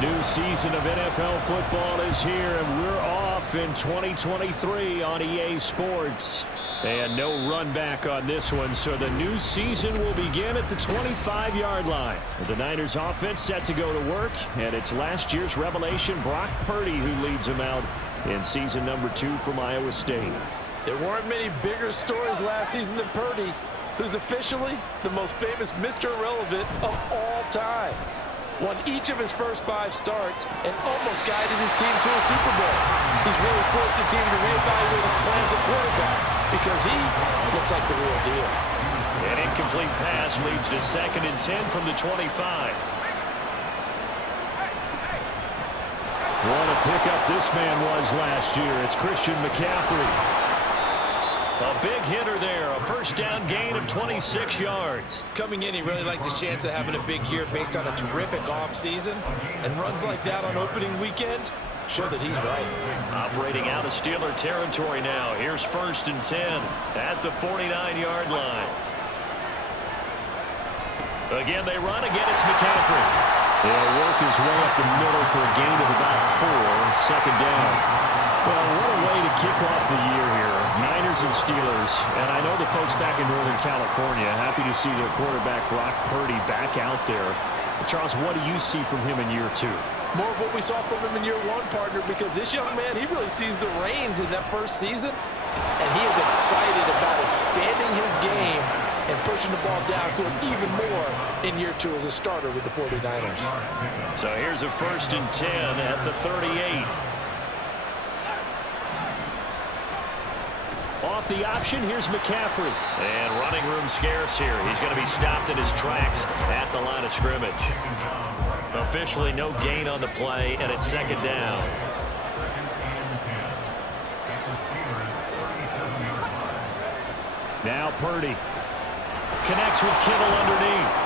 New season of NFL football is here, and we're off in 2023 on EA Sports. And no run back on this one, so the new season will begin at the 25-yard line. The Niners offense set to go to work, and it's last year's revelation, Brock Purdy, who leads them out in season number 2 from Iowa State. There weren't many bigger stories last season than Purdy, who's officially the most famous Mr. Irrelevant of all time. Won each of his first 5 starts and almost guided his team to a Super Bowl. He's really forced the team to reevaluate its plans at quarterback because he looks like the real deal. An incomplete pass leads to 2nd and 10 from the 25. What a pickup this man was last year. It's Christian McCaffrey. A big hitter there, a first down gain of 26 yards. Coming in, he really liked his chance of having a big year based on a terrific offseason. And runs like that on opening weekend show that he's right. Operating out of Steeler territory now. Here's 1st and 10 at the 49-yard line. Again, they run. Again, it's McCaffrey. He'll work his way up the middle for a gain of about 4, 2nd down. Well, what a way to kick off the year here. Niners and Steelers, and I know the folks back in Northern California happy to see their quarterback Brock Purdy back out there. Charles, what do you see from him in year 2? More of what we saw from him in year 1, partner, because this young man, he really sees the reins in that first season, and he is excited about expanding his game and pushing the ball downfield even more in year 2 as a starter with the 49ers. So here's a 1st and 10 at the 38. Off the option, here's McCaffrey. And running room scarce here. He's going to be stopped in his tracks at the line of scrimmage. Officially no gain on the play, and it's 2nd down. Now Purdy connects with Kittle underneath.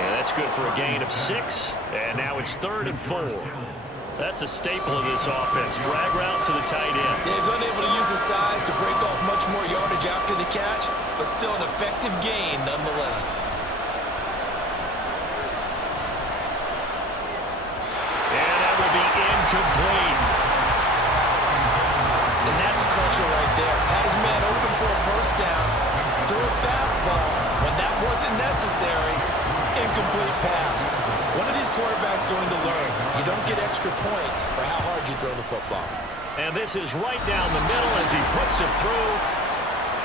And that's good for a gain of 6. And now it's 3rd and 4. That's a staple of this offense. Drag route to the tight end. Yeah, he's unable to use his size to break off much more yardage after the catch, but still an effective gain nonetheless. And that will be incomplete. And that's a crusher right there. Had his man open for a 1st down, threw a fastball. When that wasn't necessary, incomplete pass. One of these quarterbacks going to learn, you don't get extra points for how hard you throw the football. And this is right down the middle as he puts it through.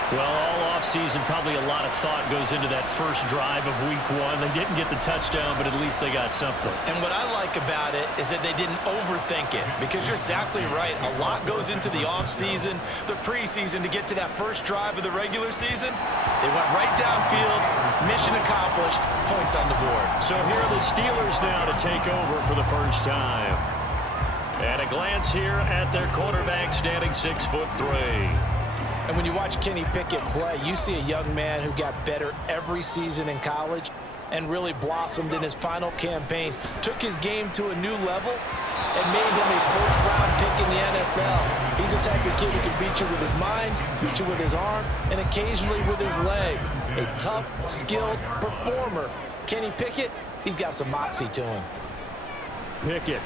Well, all offseason, probably a lot of thought goes into that first drive of week 1. They didn't get the touchdown, but at least they got something. And what I like about it is that they didn't overthink it, because you're exactly right. A lot goes into the offseason, the preseason, to get to that first drive of the regular season. They went right downfield, mission accomplished, points on the board. So here are the Steelers now to take over for the first time. And a glance here at their quarterback, standing 6'3". And when you watch Kenny Pickett play, you see a young man who got better every season in college and really blossomed in his final campaign, took his game to a new level, and made him a first-round pick in the NFL. He's the type of kid who can beat you with his mind, beat you with his arm, and occasionally with his legs. A tough, skilled performer. Kenny Pickett, he's got some moxie to him. Pickett.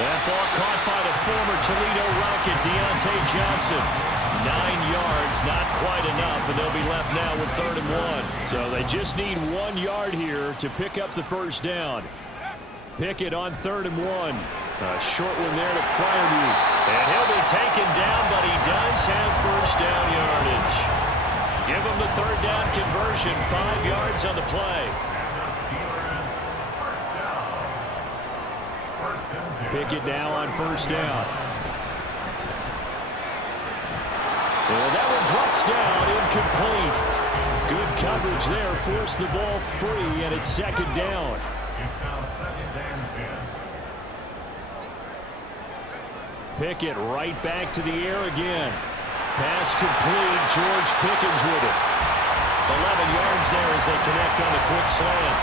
That ball caught by the former Toledo Rocket, Deontay Johnson. 9 yards, not quite enough, and they'll be left now with 3rd and 1. So they just need 1 yard here to pick up the first down. Pickett on 3rd and 1. A short one there to Freiermuth. And he'll be taken down, but he does have first down yardage. Give him the 3rd down conversion, 5 yards on the play. Pickett now on first down. And that one drops down, incomplete. Good coverage there, forced the ball free, and it's 2nd down. Pickett right back to the air again. Pass complete. George Pickens with it. 11 yards there as they connect on the quick slant.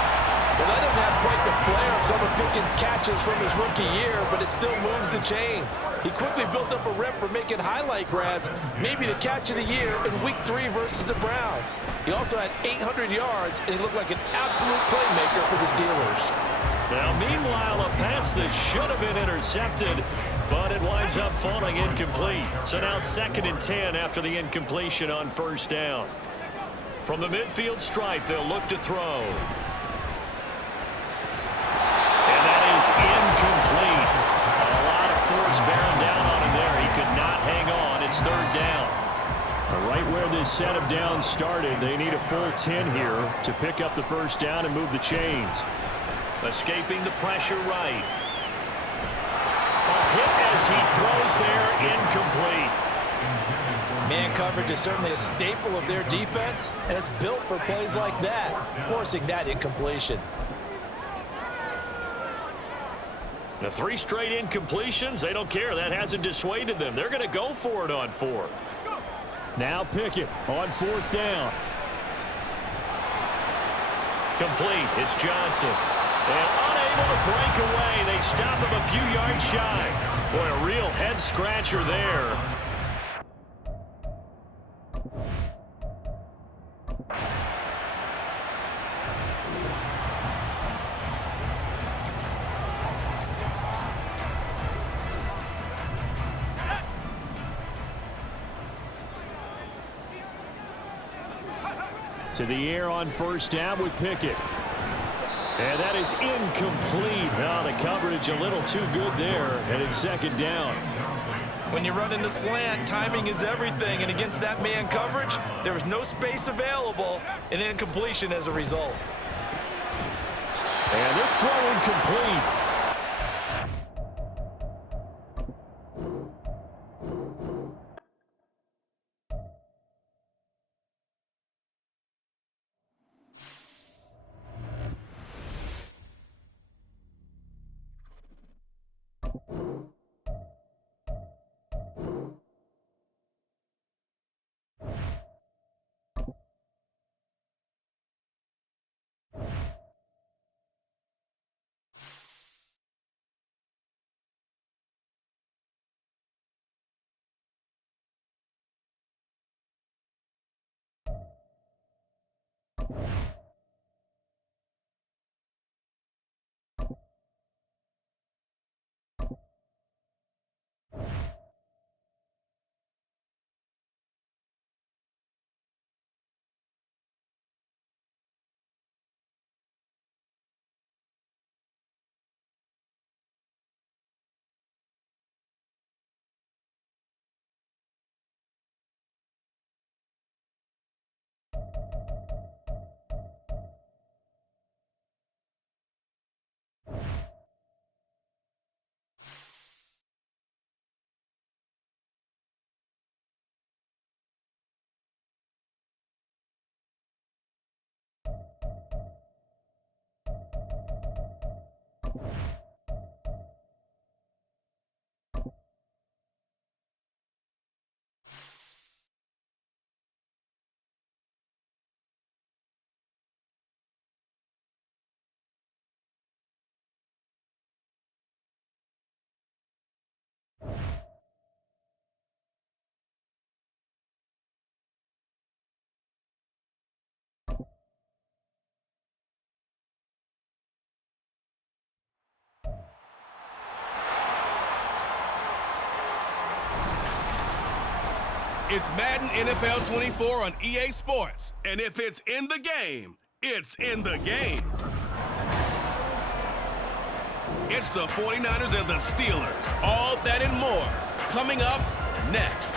Well, that didn't have quite the flair of some of Pickens' catches from his rookie year, but it still moves the chains. He quickly built up a rep for making highlight grabs, maybe the catch of the year in Week 3 versus the Browns. He also had 800 yards, and he looked like an absolute playmaker for the Steelers. Now, meanwhile, a pass that should have been intercepted, but it winds up falling incomplete. So now 2nd and 10 after the incompletion on first down. From the midfield stripe, they'll look to throw. And that is incomplete. A lot of force bearing down on him there. He could not hang on. It's 3rd down. Right where this set of downs started, they need a full 10 here to pick up the first down and move the chains. Escaping the pressure right. A hit as he throws there, incomplete. Man coverage is certainly a staple of their defense, and it's built for plays like that, forcing that incompletion. The 3 straight incompletions, they don't care. That hasn't dissuaded them. They're going to go for it on 4th. Now Pickett on 4th down. Complete. It's Johnson. And unable to break away. They stop him a few yards shy. Boy, a real head-scratcher there. To the air on first down with Pickett. And that is incomplete. Now the coverage a little too good there, and it's 2nd down. When you run in the slant, timing is everything, and against that man coverage, there was no space available, and incompletion as a result. And this throw incomplete. It's Madden NFL 24 on EA Sports. And if it's in the game, it's in the game. It's the 49ers and the Steelers. All that and more coming up next.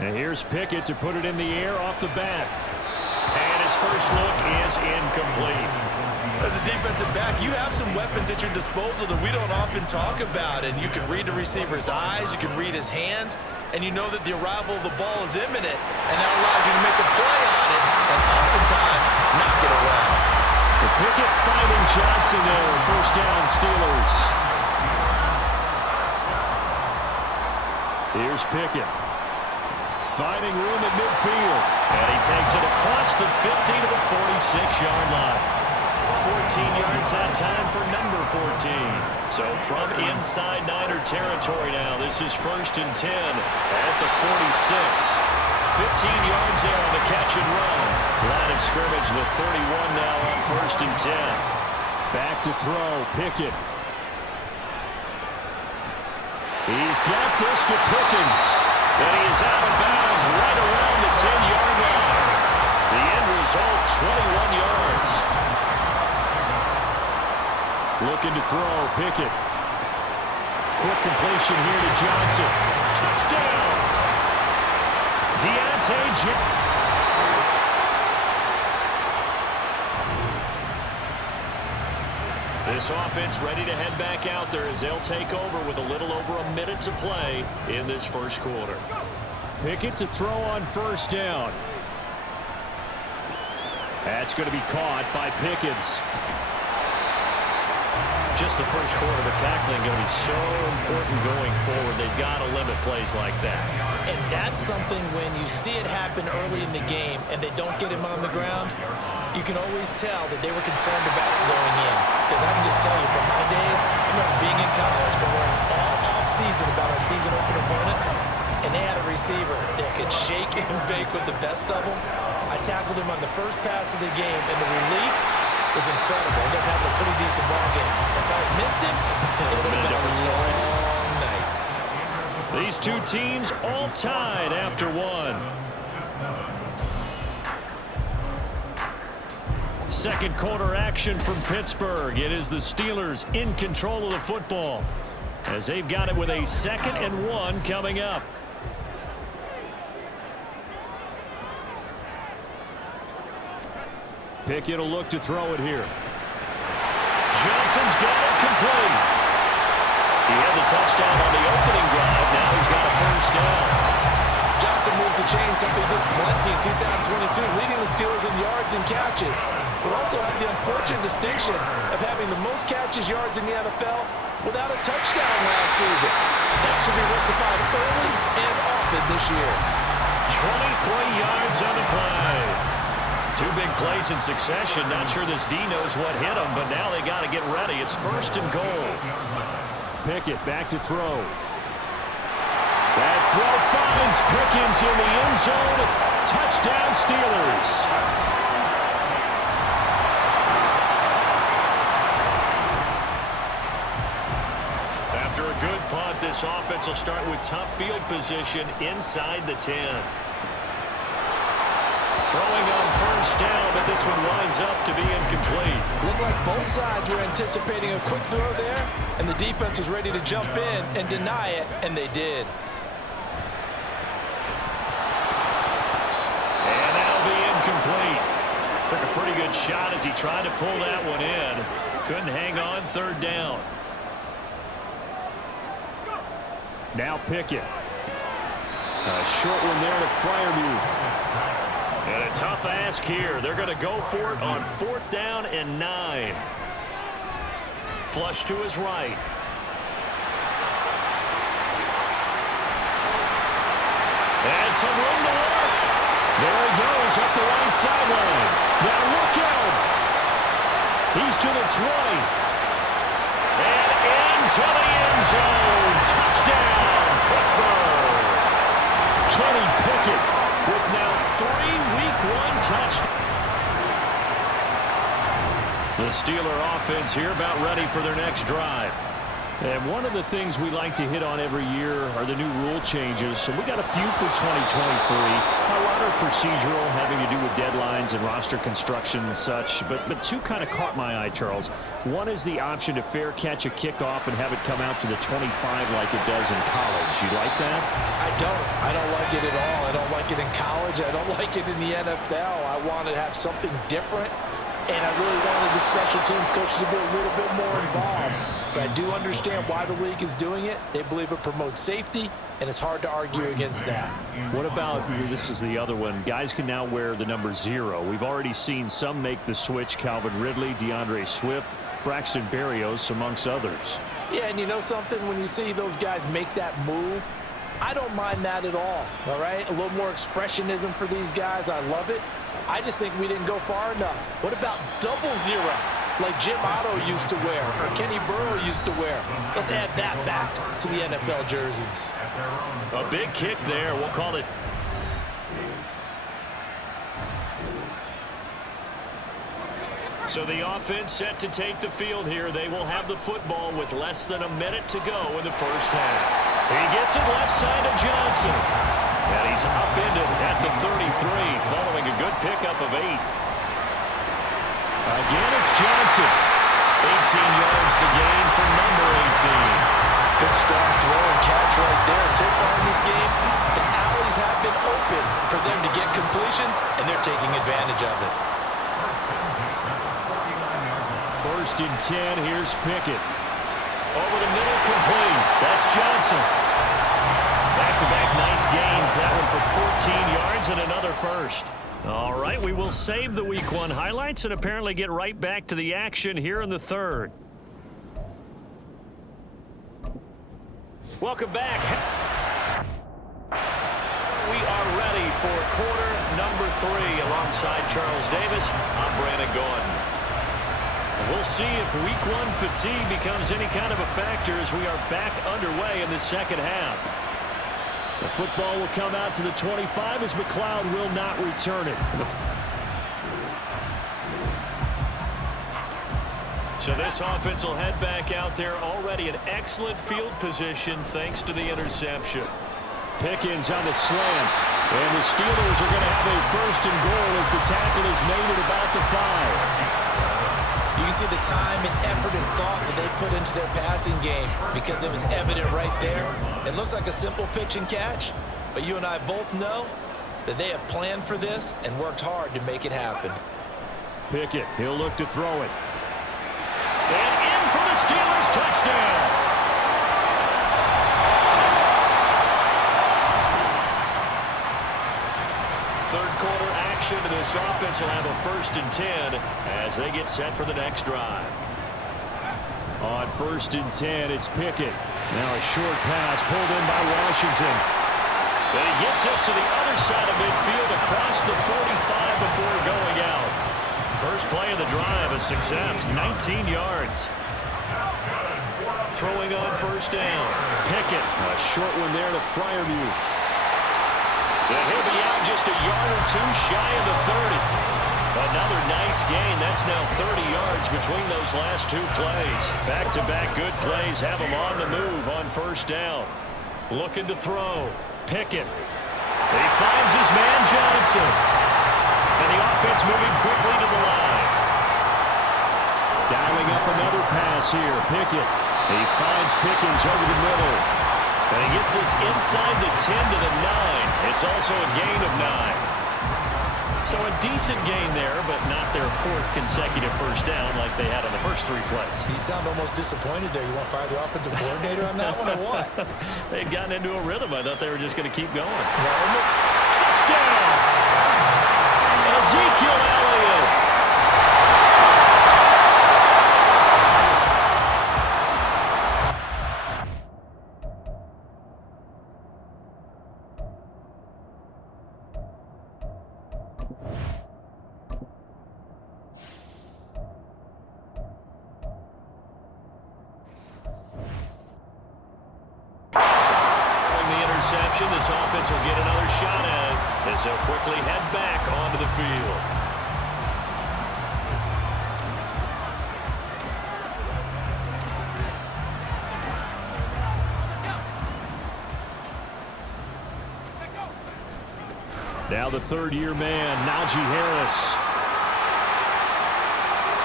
And here's Pickett to put it in the air off the bat. And his first look is incomplete. As a defensive back, you have some weapons at your disposal that we don't often talk about. And you can read the receiver's eyes, you can read his hands, and you know that the arrival of the ball is imminent. And that allows you to make a play on it and oftentimes knock it away. The Pickett fighting Johnson there. First down, Steelers. Here's Pickett. Finding room at midfield. And he takes it across the 50 to the 46-yard line. 14 yards that time for number 14. So from inside Niner territory now, this is 1st and 10 at the 46. 15 yards there on the catch and run. Line of scrimmage, the 31 now on 1st and 10. Back to throw, Pickett. He's got this to Pickens. And he is out of bounds right around the 10-yard line. The end result, 21 yards. Looking to throw, Pickett. Quick completion here to Johnson. Touchdown! Deontay Johnson. This offense ready to head back out there as they'll take over with a little over a minute to play in this first quarter. Pickett to throw on first down. That's going to be caught by Pickens. Just the first quarter, but tackling going to be so important going forward. They've got to limit plays like that. And that's something when you see it happen early in the game and they don't get him on the ground, you can always tell that they were concerned about it going in. Because I can just tell you from my days, I remember being in college and worrying all off-season about our season open opponent, and they had a receiver that could shake and bake with the best of them. I tackled him on the first pass of the game, and the relief was incredible. Ended up having a pretty decent ball game. But if I had missed him, it would have been a long night. These two teams all tied after one. Second quarter action from Pittsburgh. It is the Steelers in control of the football as they've got it with a 2nd and 1 coming up. Pickett will look to throw it here. Johnson's got it complete. He had the touchdown on the opening drive. Now he's got a first down. Johnson moves the chain, something he did plenty in 2022, leading the Steelers in yards and catches, but also had the unfortunate distinction of having the most catches yards in the NFL without a touchdown last season. That should be rectified early and often this year. 23 yards on the play. Two big plays in succession. Not sure this D knows what hit him, but now they got to get ready. It's 1st and goal. Pickett back to throw. That throw finds Pickens in the end zone. Touchdown, Steelers. After a good punt, this offense will start with tough field position inside the 10. Throwing on first down, but this one winds up to be incomplete. Looked like both sides were anticipating a quick throw there, and the defense was ready to jump in and deny it, and they did. And that'll be incomplete. Took a pretty good shot as he tried to pull that one in. Couldn't hang on, 3rd down. Now Pickett. A short one there to Freiermuth. And a tough ask here. They're going to go for it on 4th down and 9. Flush to his right. And some room to work. There he goes up the right sideline. Now look out. He's to the 20. And into the end zone. Touchdown, Pittsburgh. Kenny Pickett with now 3 Week 1 touchdowns. The Steeler offense here about ready for their next drive. And one of the things we like to hit on every year are the new rule changes. And we got a few for 2023. A lot are procedural, having to do with deadlines and roster construction and such. But two kind of caught my eye, Charles. One is the option to fair catch a kickoff and have it come out to the 25 like it does in college. You like that? I don't like it at all. I don't like it in college. I don't like it in the NFL. I want to have something different. And I really wanted the special teams coach to be a little bit more involved. But I do understand why the league is doing it. They believe it promotes safety, and it's hard to argue against that. What about, this is the other one, guys can now wear the number 0. We've already seen some make the switch, Calvin Ridley, DeAndre Swift, Braxton Berrios, amongst others. Yeah, and you know something? When you see those guys make that move, I don't mind that at all right? A little more expressionism for these guys. I love it. I just think we didn't go far enough. What about 00, like Jim Otto used to wear or Kenny Burrow used to wear? Let's add that back to the NFL jerseys. A big kick there. We'll call it. So the offense set to take the field here. They will have the football with less than a minute to go in the first half. He gets it left side to Johnson. And he's upended at the 33, following a good pickup of 8. Again, it's Johnson. 18 yards the gain for number 18. Good strong throw and catch right there. And so far in this game, the alleys have been open for them to get completions, and they're taking advantage of it. First and 10, here's Pickett. Over the middle, complete. That's Johnson. Back-to-back nice gains. That one for 14 yards and another first. All right, we will save the Week 1 highlights and apparently get right back to the action here in the third. Welcome back. We are ready for quarter number 3 alongside Charles Davis. I'm Brandon Gordon. We'll see if Week 1 fatigue becomes any kind of a factor as we are back underway in the second half. The football will come out to the 25 as McLeod will not return it. So this offense will head back out there, already in excellent field position thanks to the interception. Pickens on the slant. And the Steelers are going to have a first and goal as the tackle is made at about the 5. You can see the time and effort and thought that they put into their passing game because it was evident right there. It looks like a simple pitch and catch, but you and I both know that they have planned for this and worked hard to make it happen. Pickett, he'll look to throw it. And in for the Steelers, touchdown. Third quarter action, and this offense will have a first and 10 as they get set for the next drive. On first and 10, it's Pickett. Now a short pass pulled in by Washington. And he gets us to the other side of midfield across the 45 before going out. First play of the drive, a success, 19 yards. Throwing on first down. Pickett, a short one there to Fryermuth. And he'll be out just a yard or two shy of the 30. Another nice gain. That's now 30 yards between those last two plays. Back-to-back good plays have him on the move on first down. Looking to throw. Pickett. He finds his man Johnson. And the offense moving quickly to the line. Dialing up another pass here. Pickett. He finds Pickens over the middle. And he gets this inside the 10 to the 9. It's also a gain of 9. So a decent gain there, but not their 4th consecutive first down like they had on the first 3 plays. You sound almost disappointed there. You want to fire the offensive coordinator on that one or what? They'd gotten into a rhythm. I thought they were just going to keep going. Yeah, almost. Touchdown! Ezekiel Elliott. This offense will get another shot at it as they'll quickly head back onto the field. Now the third-year man, Najee Harris.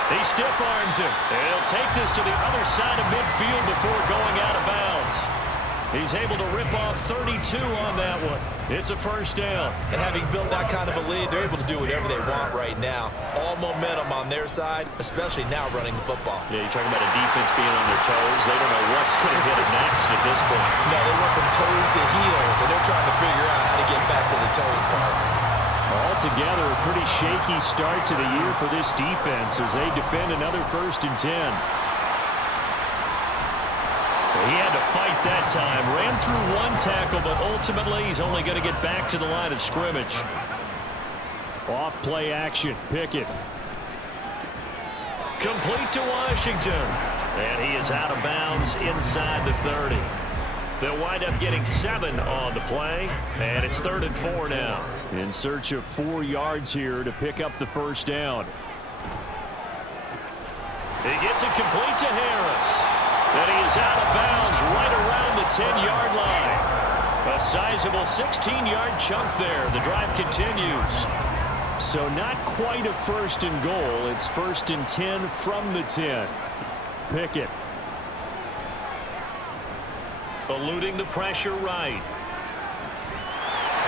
He stiff arms him. And he'll take this to the other side of midfield before going out of bounds. He's able to rip off 32 on that one. It's a first down. And having built that kind of a lead, they're able to do whatever they want right now. All momentum on their side, especially now running the football. Yeah, you're talking about a defense being on their toes. They don't know what's going to hit them next at this point. No, they went from toes to heels, and they're trying to figure out how to get back to the toes part. Altogether, a pretty shaky start to the year for this defense as they defend another 1st and 10. He had to fight that time. Ran through one tackle, but ultimately he's only going to get back to the line of scrimmage. Off play action. Pickett. Complete to Washington. And he is out of bounds inside the 30. They'll wind up getting 7 on the play, and it's 3rd and 4 now. In search of 4 yards here to pick up the first down. He gets it complete to Harris. And he is out of bounds right around the 10-yard line. A sizable 16-yard chunk there. The drive continues. So not quite a 1st and goal. It's 1st and 10 from the 10. Pickett. Eluding the pressure right.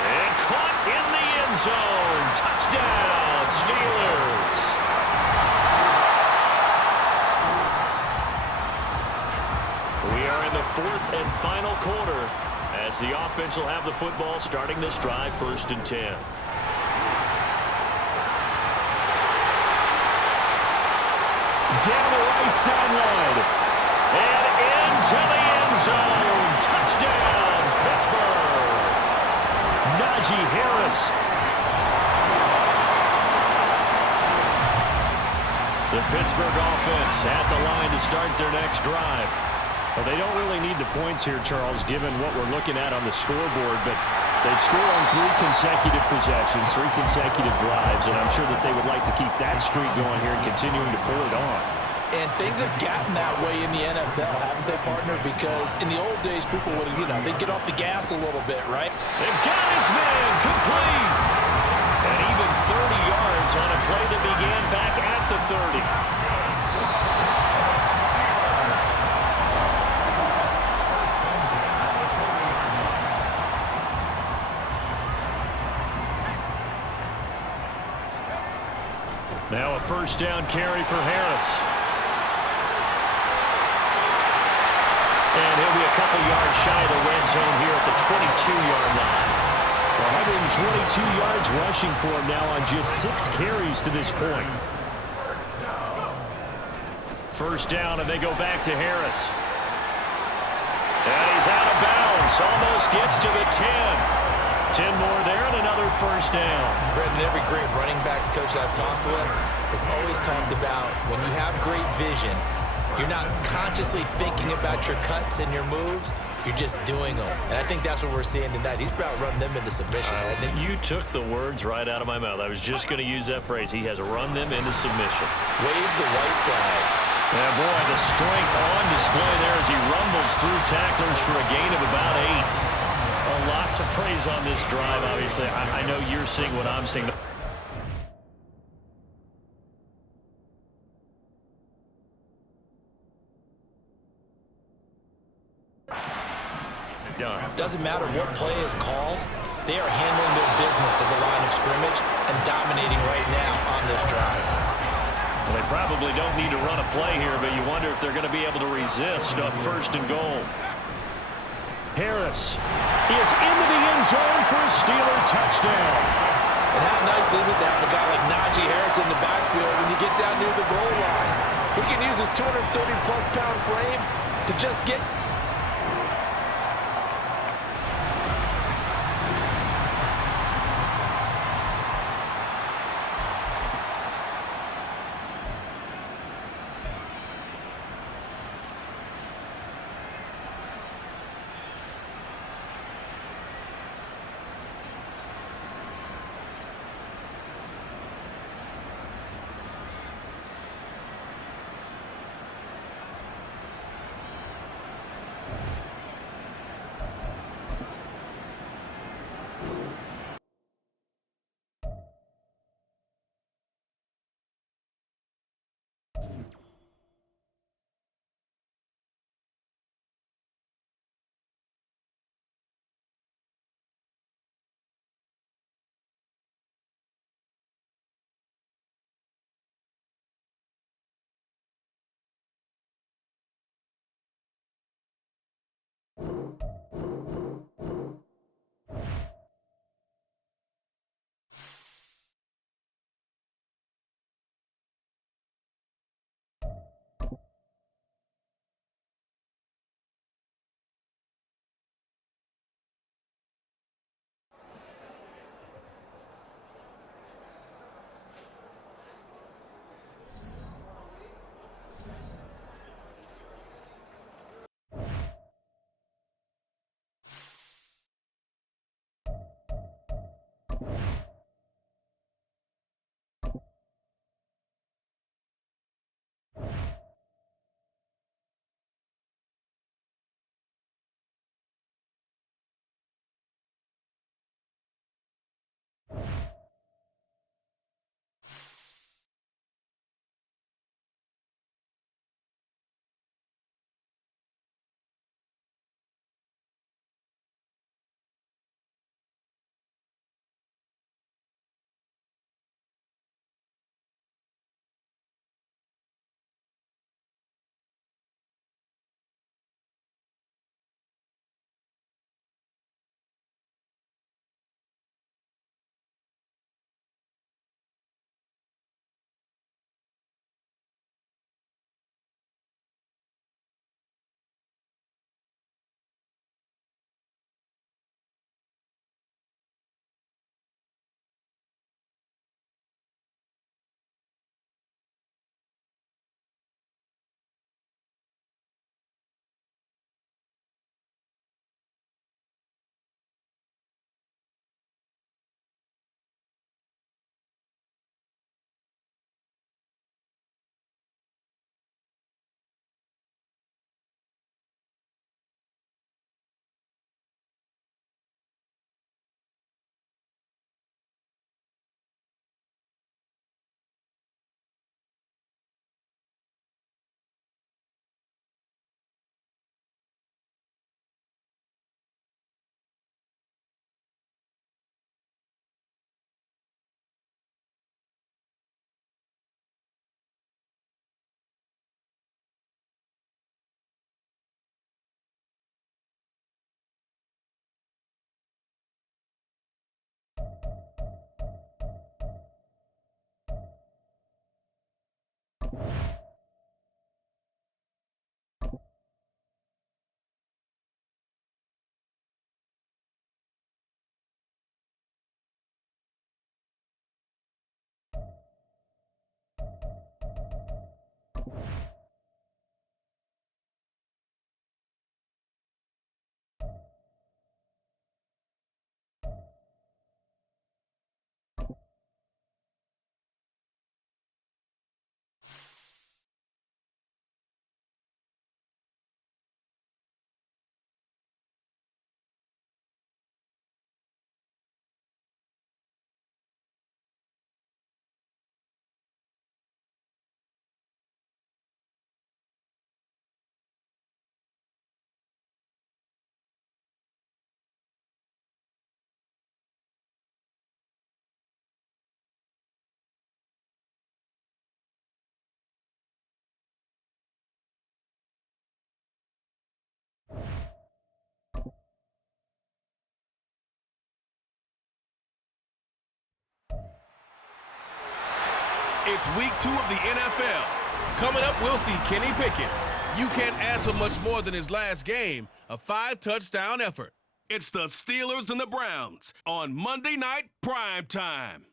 And caught in the end zone. Touchdown, Steelers. We are in the 4th and final quarter as the offense will have the football starting this drive 1st and 10. Down the right sideline. And into the end zone. Touchdown, Pittsburgh. Najee Harris. The Pittsburgh offense at the line to start their next drive. Well, they don't really need the points here, Charles, given what we're looking at on the scoreboard, but they've scored on 3 consecutive possessions, 3 consecutive drives, and I'm sure that they would like to keep that streak going here and continuing to pull it on. And things have gotten that way in the NFL, haven't they, partner? Because in the old days, people would, they'd get off the gas a little bit, right? They've got his man complete. And even 30 yards on a play that began back at the 30. Now a first down carry for Harris. And he'll be a couple yards shy of the red zone here at the 22-yard line. 122 yards rushing for him now on just 6 carries to this point. First down, and they go back to Harris. And he's out of bounds. Almost gets to the 10. 10 more there and another first down. Brendan, every great running backs coach I've talked with has always talked about when you have great vision, you're not consciously thinking about your cuts and your moves. You're just doing them. And I think that's what we're seeing tonight. He's about to run them into submission, hasn't he? You took the words right out of my mouth. I was just going to use that phrase. He has run them into submission. Wave the white flag. Yeah, boy, the strength on display there as he rumbles through tacklers for a gain of about 8. Lots of praise on this drive, obviously. I know you're seeing what I'm seeing. Done. Doesn't matter what play is called. They are handling their business at the line of scrimmage and dominating right now on this drive. Well, they probably don't need to run a play here, but you wonder if they're going to be able to resist on 1st and goal. Harris is into the end zone for a Steeler touchdown. And how nice is it to have a guy like Najee Harris in the backfield when you get down near the goal line? He can use his 230-plus pound frame to just get... It's week 2 of the NFL. Coming up, we'll see Kenny Pickett. You can't ask for much more than his last game, a 5-touchdown effort. It's the Steelers and the Browns on Monday Night Prime Time.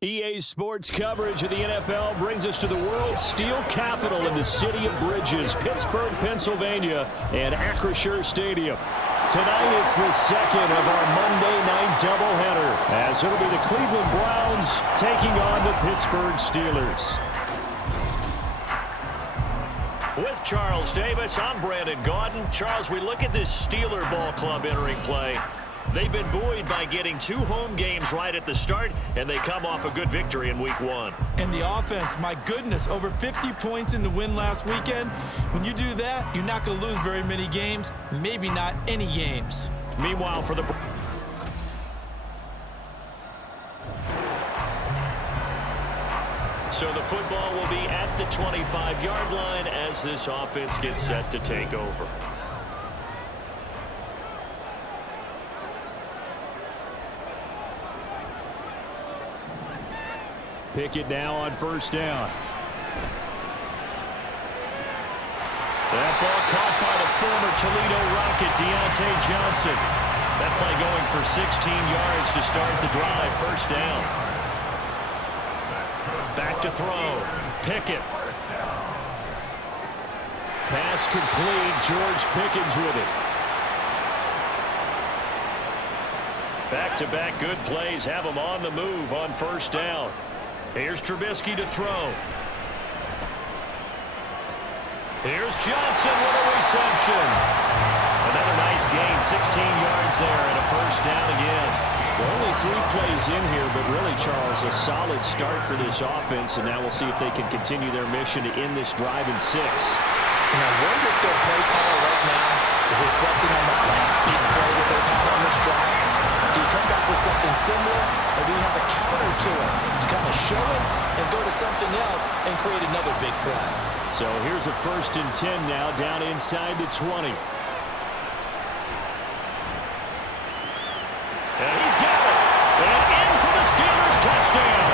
EA Sports coverage of the NFL brings us to the world's steel capital in the city of bridges, Pittsburgh, Pennsylvania, and Acrisure Stadium. Tonight, it's the second of our Monday night doubleheader, as it'll be the Cleveland Browns taking on the Pittsburgh Steelers. With Charles Davis, I'm Brandon Gaudin. Charles, we look at this Steeler ball club entering play. They've been buoyed by getting 2 home games right at the start, and they come off a good victory in week 1. And the offense, my goodness, over 50 points in the win last weekend. When you do that, you're not going to lose very many games, maybe not any games. Meanwhile, for the So the football will be at the 25-yard line as this offense gets set to take over. Pickett now on first down. That ball caught by the former Toledo Rocket, Deontay Johnson. That play going for 16 yards to start the drive. First down. Back to throw. Pickett. Pass complete. George Pickens with it. Back-to-back good plays have him on the move on first down. Here's Trubisky to throw. Here's Johnson with a reception. Another nice gain, 16 yards there, and a first down again. Well, only 3 plays in here, but really, Charles, a solid start for this offense, and now we'll see if they can continue their mission to end this drive in 6. And I wonder if their play call right now is reflecting on that last big play that they've had on this drive. Do you come back with something similar, or do you have a counter to it to kind of show it and go to something else and create another big play? So here's a 1st and 10 now, down inside the 20. And he's got it. And in for the Steelers touchdown.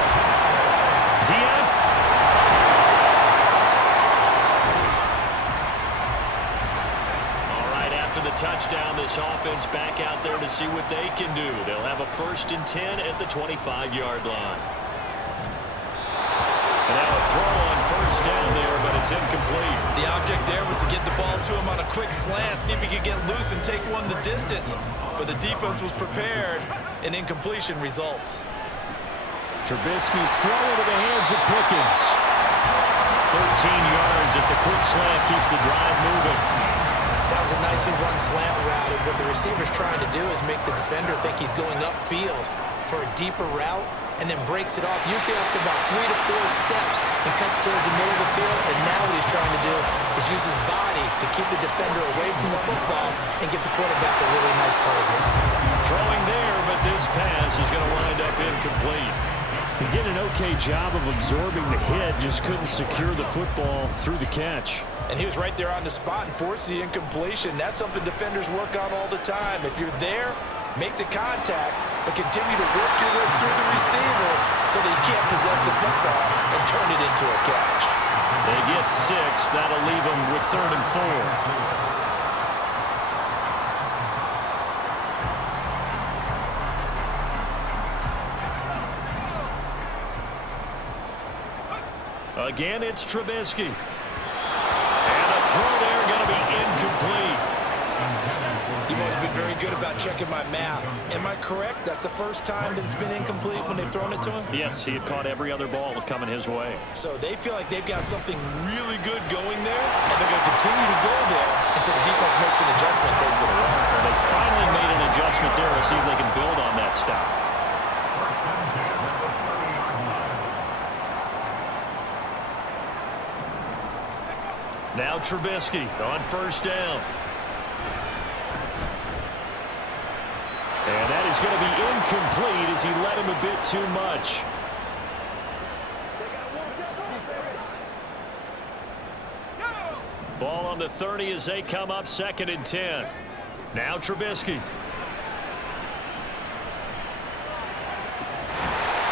All right, after the touchdown, this offense back out there to see what they can do. They'll have a 1st and 10 at the 25-yard line. And now a throw on first down there, but it's incomplete. The object there was to get the ball to him on a quick slant, see if he could get loose and take one the distance. But the defense was prepared, and incompletion results. Trubisky's throw into the hands of Pickens. 13 yards as the quick slant keeps the drive moving. That was a nicely run slant route, and what the receiver's trying to do is make the defender think he's going upfield for a deeper route, and then breaks it off, usually after about 3 to 4 steps, and cuts towards the middle of the field. And now what he's trying to do is use his body to keep the defender away from the football and get the quarterback a really nice target. Throwing there, but this pass is going to wind up incomplete. He did an okay job of absorbing the hit, just couldn't secure the football through the catch. And he was right there on the spot and forced the incompletion. That's something defenders work on all the time. If you're there, make the contact, but continue to work your way through the receiver so that you can't possess the football and turn it into a catch. They get 6. That'll leave them with 3rd and 4. Again, it's Trubisky. And a throw there going to be incomplete. You've always been very good about checking my math. Am I correct? That's the first time that it's been incomplete when they've thrown it to him? Yes, he had caught every other ball coming his way. So they feel like they've got something really good going there, and they're going to continue to go there until the defense makes an adjustment and takes it away. Well, they finally made an adjustment there. Let's see if they can build on that stop. Now Trubisky on first down. And that is going to be incomplete as he led him a bit too much. Ball on the 30 as they come up 2nd and 10. Now Trubisky.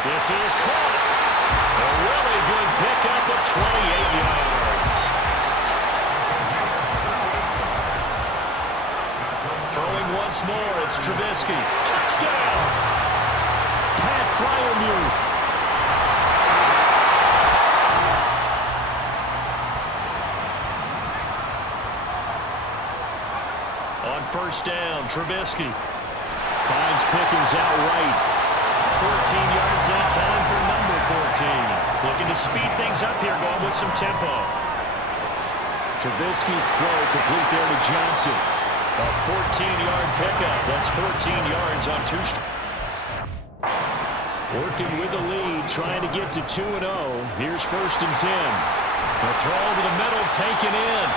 This is caught. A really good pickup of 28 yards. Throwing once more, it's Trubisky. Touchdown! Pat Fryermuth. On first down, Trubisky. Finds Pickens out right. 14 yards that time for number 14. Looking to speed things up here, going with some tempo. Trubisky's throw complete there to Johnson. A 14-yard pickup. That's 14 yards on two. Working with the lead, trying to get to 2-0. Here's 1st and 10. The throw over the middle, taken in.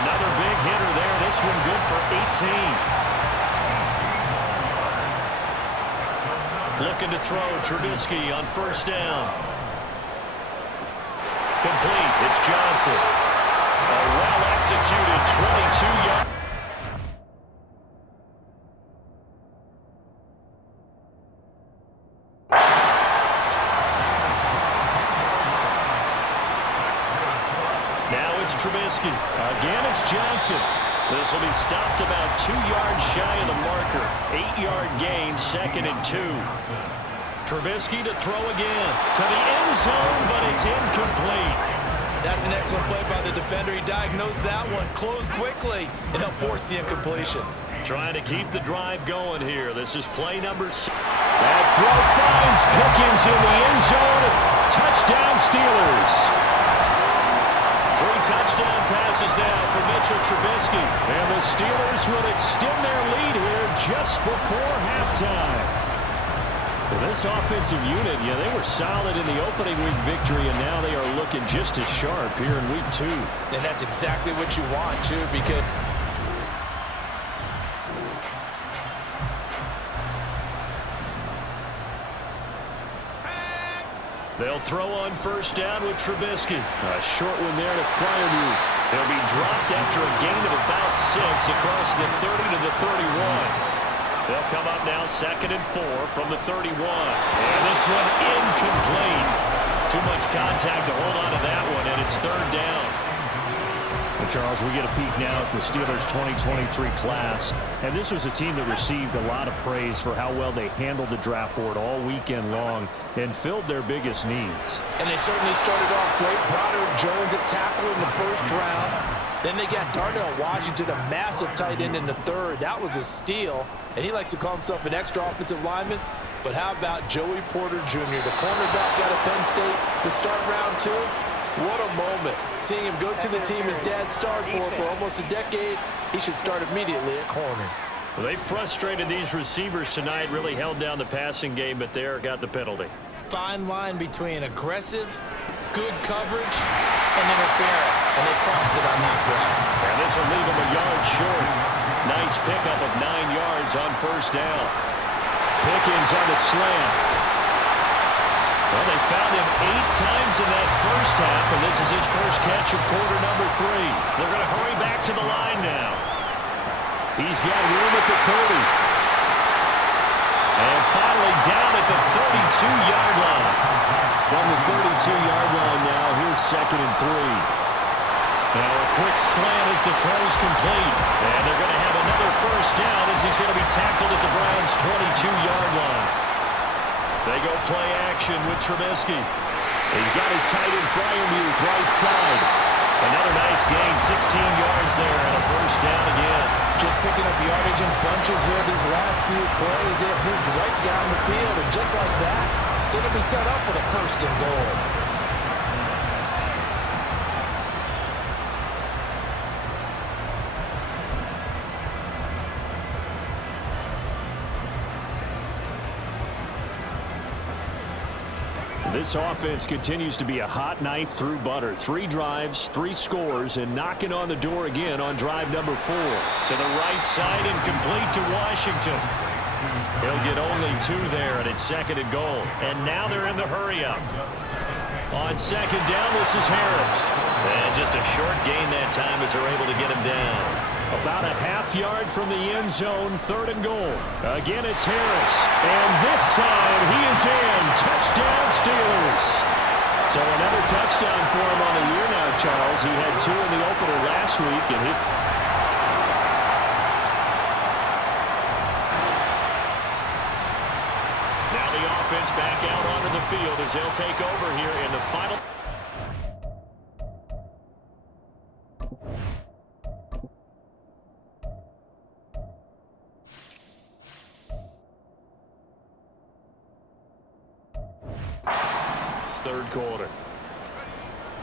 Another big hitter there. This one good for 18. Looking to throw, Trubisky on first down. Complete. It's Johnson. A well-executed 22-yard. Now it's Trubisky. Again, it's Johnson. This will be stopped about 2 yards shy of the marker. 8-yard gain, 2nd and 2. Trubisky to throw again. To the end zone, but it's incomplete. That's an excellent play by the defender. He diagnosed that one, closed quickly, and helped force the incompletion. Trying to keep the drive going here. This is play number 6. That throw finds Pickens in the end zone. Touchdown, Steelers. 3 touchdown passes now for Mitchell Trubisky. And the Steelers will extend their lead here just before halftime. Well, this offensive unit, they were solid in the opening week victory, and now they are looking just as sharp here in week 2. And that's exactly what you want, too, because they'll throw on first down with Trubisky. A short one there to Fryermuth. He'll be dropped after a gain of about 6 across the 30 to the 31. They'll come up now 2nd and 4 from the 31. And this one incomplete. Too much contact to hold on to that one, and it's 3rd down. Well, Charles, we get a peek now at the Steelers 2023 class. And this was a team that received a lot of praise for how well they handled the draft board all weekend long and filled their biggest needs. And they certainly started off great. Broderick Jones at tackle in the 1st round. Then they got Darnell Washington, a massive tight end in the 3rd. That was a steal. And he likes to call himself an extra offensive lineman. But how about Joey Porter Jr., the cornerback out of Penn State, to start round 2? What a moment. Seeing him go to the team his dad starred for almost a decade, he should start immediately at corner. Well, they frustrated these receivers tonight, really held down the passing game, but there got the penalty. Fine line between aggressive, good coverage, and interference. And they crossed it on that play. And this will leave them a yard short. Nice pickup of 9 yards on first down. Pickens on the slant. Well, they found him 8 times in that first half, and this is his first catch of quarter number 3. They're going to hurry back to the line now. He's got room at the 30. And finally down at the 32-yard line. From the 32-yard line now, here's 2nd and 3. Now a quick slant as the throw's complete. And they're going to have another first down as he's going to be tackled at the Browns' 22-yard line. They go play action with Trubisky. He's got his tight end Fryermuth right side. Another nice gain, 16 yards there, and a first down again. Just picking up yardage in bunches here these last few plays. They have moved right down the field, and just like that, they're going to be set up with a 1st and goal. This offense continues to be a hot knife through butter. 3 drives, 3 scores, and knocking on the door again on drive number 4. To the right side and complete to Washington. He'll get only 2 there, and it's 2nd and goal. And now they're in the hurry-up. On 2nd down, this is Harris. And just a short gain that time as they're able to get him down. A About a half yard from the end zone, 3rd and goal. Again, it's Harris. And this time, he is in. Touchdown, Steelers. So another touchdown for him on the year now, Charles. He had 2 in the opener last week, and he... Now the offense back out onto the field as they'll take over here in the final... Third quarter.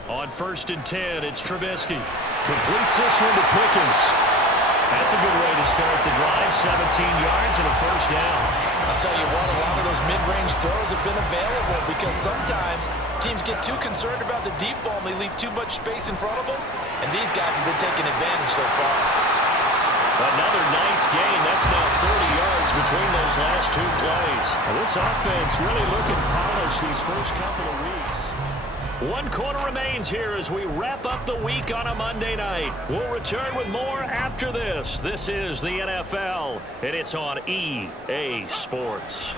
On 1st and 10, it's Trubisky. completes this one to Pickens. That's a good way to start the drive. 17 yards and a 1st down. I'll tell you what, a lot of those mid-range throws have been available because sometimes teams get too concerned about the deep ball and they leave too much space in front of them, and these guys have been taking advantage so far. Another nice gain. That's now 30 yards between those last 2 plays. Well, this offense really looking polished these first couple of weeks. 1 quarter remains here as we wrap up the week on a Monday night. We'll return with more after this. This is the NFL, and it's on EA Sports.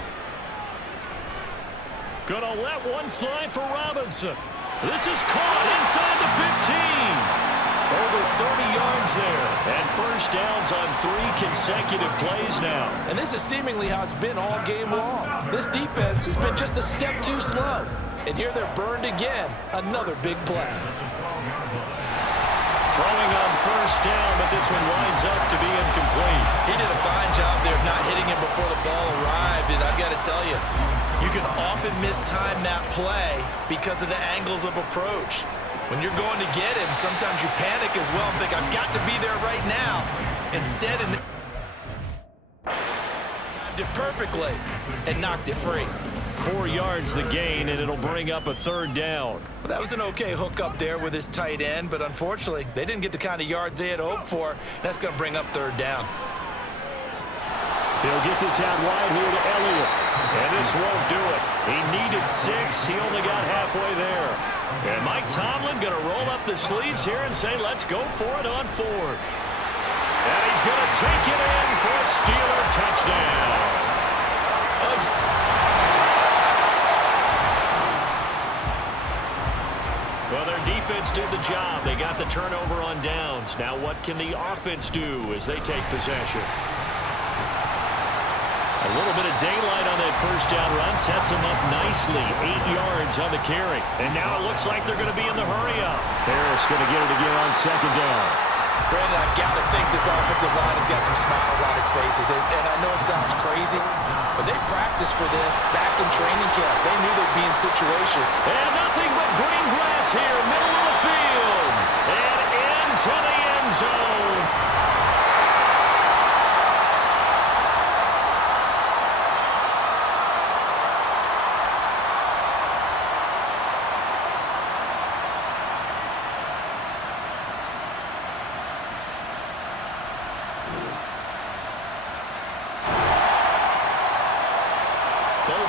Gonna let one fly for Robinson. This is caught inside the 15. Over 30 yards there, and 1st downs on 3 consecutive plays now. And this is seemingly how it's been all game long. This defense has been just a step too slow. And here they're burned again. Another big play. Throwing on 1st down, but this one winds up to be incomplete. He did a fine job there of not hitting him before the ball arrived, and I've got to tell you, you can often mistime that play because of the angles of approach. When you're going to get him, sometimes you panic as well and think, I've got to be there right now. Instead, timed it perfectly and knocked it free. 4 yards the gain, and it'll bring up a 3rd down. Well, that was an okay hook up there with his tight end, but unfortunately, they didn't get the kind of yards they had hoped for. That's going to bring up 3rd down. He'll get this out wide here to Elliott. And this won't do it. He needed 6. He only got halfway there. And Mike Tomlin going to roll up the sleeves here and say, let's go for it on 4th. And he's going to take it in for a Steeler touchdown. Well, their defense did the job. They got the turnover on downs. Now what can the offense do as they take possession? A little bit of daylight on that 1st down run sets them up nicely. 8 yards on the carry. And now it looks like they're going to be in the hurry-up. Harris going to get it again on 2nd down. Brandon, I've got to think this offensive line has got some smiles on its faces. And I know it sounds crazy, but they practiced for this back in training camp. They knew they'd be in situation. And nothing but green grass here, middle of the field. And into the end zone.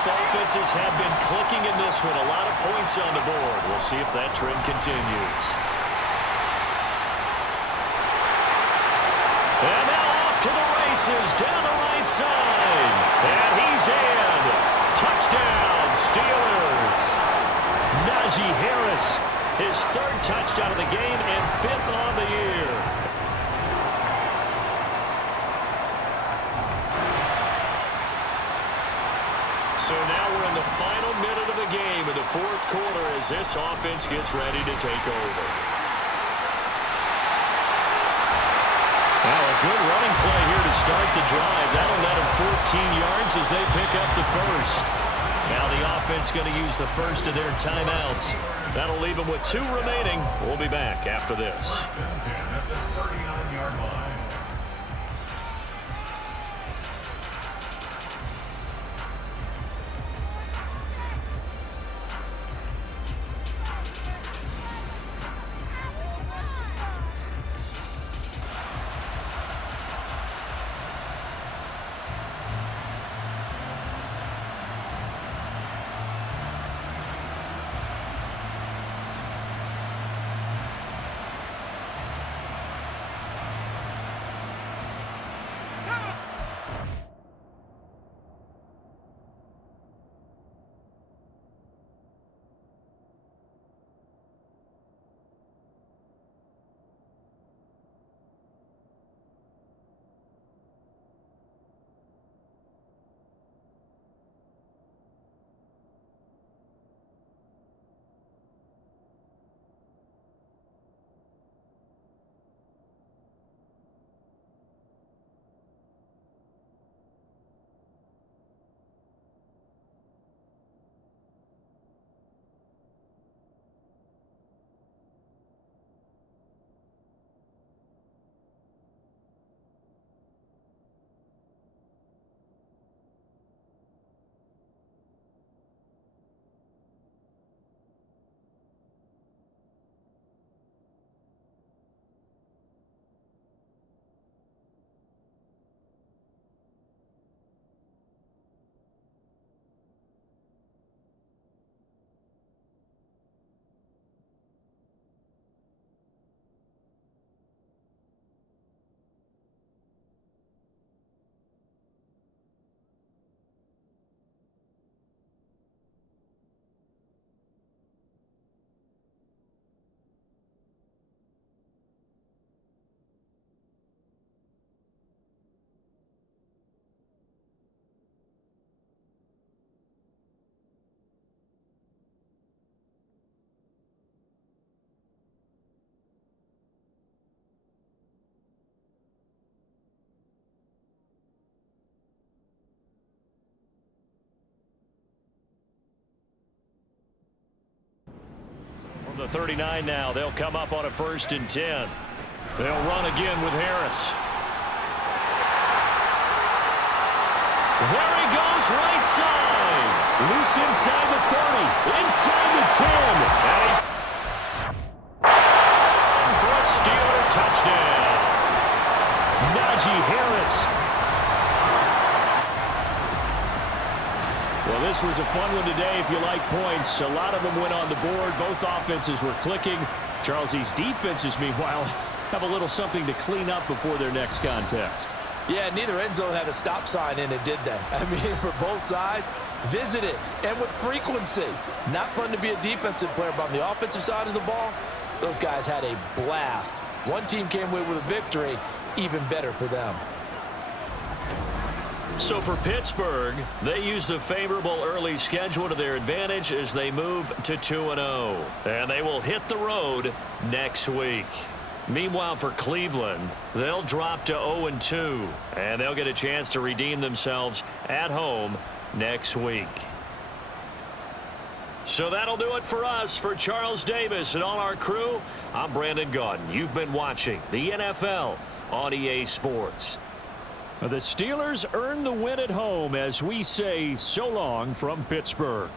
Offenses have been clicking in this one. A lot of points on the board. We'll see if that trend continues. And now off to the races down the right side. And he's in. Touchdown, Steelers. Najee Harris. His 3rd touchdown of the game and 5th on the year. So now we're in the final minute of the game in the 4th quarter as this offense gets ready to take over. Now a good running play here to start the drive. That'll net them 14 yards as they pick up the 1st. Now the offense going to use the 1st of their timeouts. That'll leave them with 2 remaining. We'll be back after this. the 39 now. They'll come up on a 1st and 10. They'll run again with Harris. There he goes, right side. Loose inside the 30, inside the 10. And he's for a Steeler touchdown. Najee Harris. Well, this was a fun one today if you like points. A lot of them went on the board. Both offenses were clicking. Charles, these defenses, meanwhile, have a little something to clean up before their next contest. Yeah, neither end zone had a stop sign in it, did they? I mean, for both sides, visit it, and with frequency. Not fun to be a defensive player, but on the offensive side of the ball, those guys had a blast. One team came away with a victory, even better for them. So for Pittsburgh, they used a favorable early schedule to their advantage as they move to 2-0. And they will hit the road next week. Meanwhile, for Cleveland, they'll drop to 0-2. And they'll get a chance to redeem themselves at home next week. So that'll do it for us. For Charles Davis and all our crew, I'm Brandon Gaudin. You've been watching the NFL on EA Sports. The Steelers earn the win at home as we say so long from Pittsburgh.